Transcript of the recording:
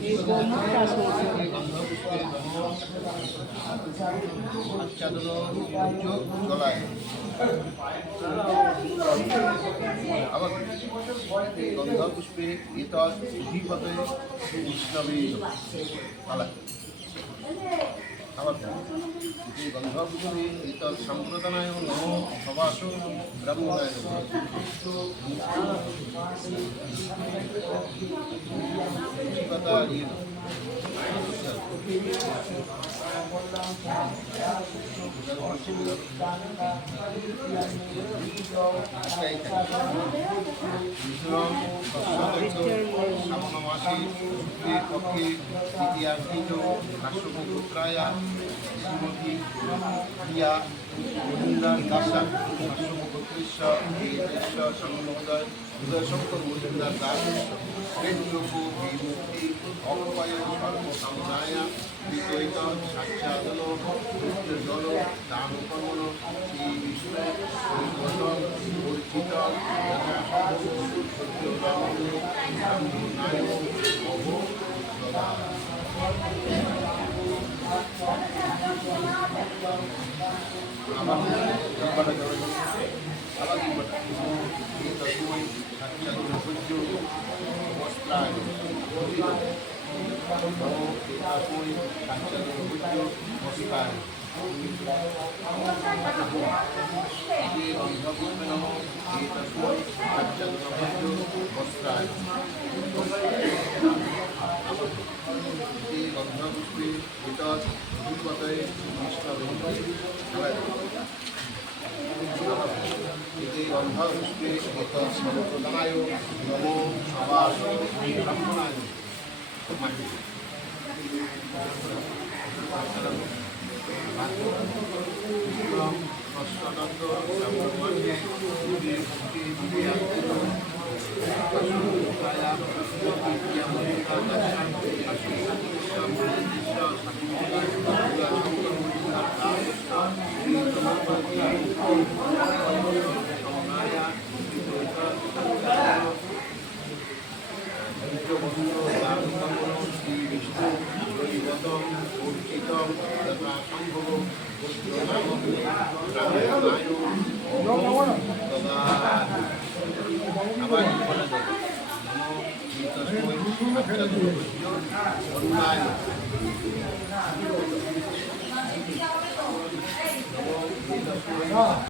এই ব্রহ্মটা আসলে আচ্ছাদন উদ্যোগ চলায় আবার গন্ধপুষ্পে এতৎ অধিপতে বিষ্ণবে আবার গন্ধপুষ্পে এতৎ সম্প্রদানায় নম সবাস ব্রহ্মণায় শ্রাবণ মাসে শুক্লের পক্ষে তৃতীয়ার্থিত কাশ্যপপুত্রায়া শ্রীমতী প্রিয়া মজুমদার দাসা কাশ্যপপুত্রেশ্ব সম্মোদয় উদয়শঙ্কর মজুমদার দাস প্রেমলোক বিমুক্তি অক্ষয় সর্বকামনায়া বিদ্বৈত সাক্ষাদন জল দানকর্মণ শ্রী বিষ্ণু পরিচিত গন্ধপুষ্পে এতৎ অধিপতে এতে গন্ধপুষ্পে এতৎ সম্প্রদানায় নমো সবাস ব্রহ্মণায়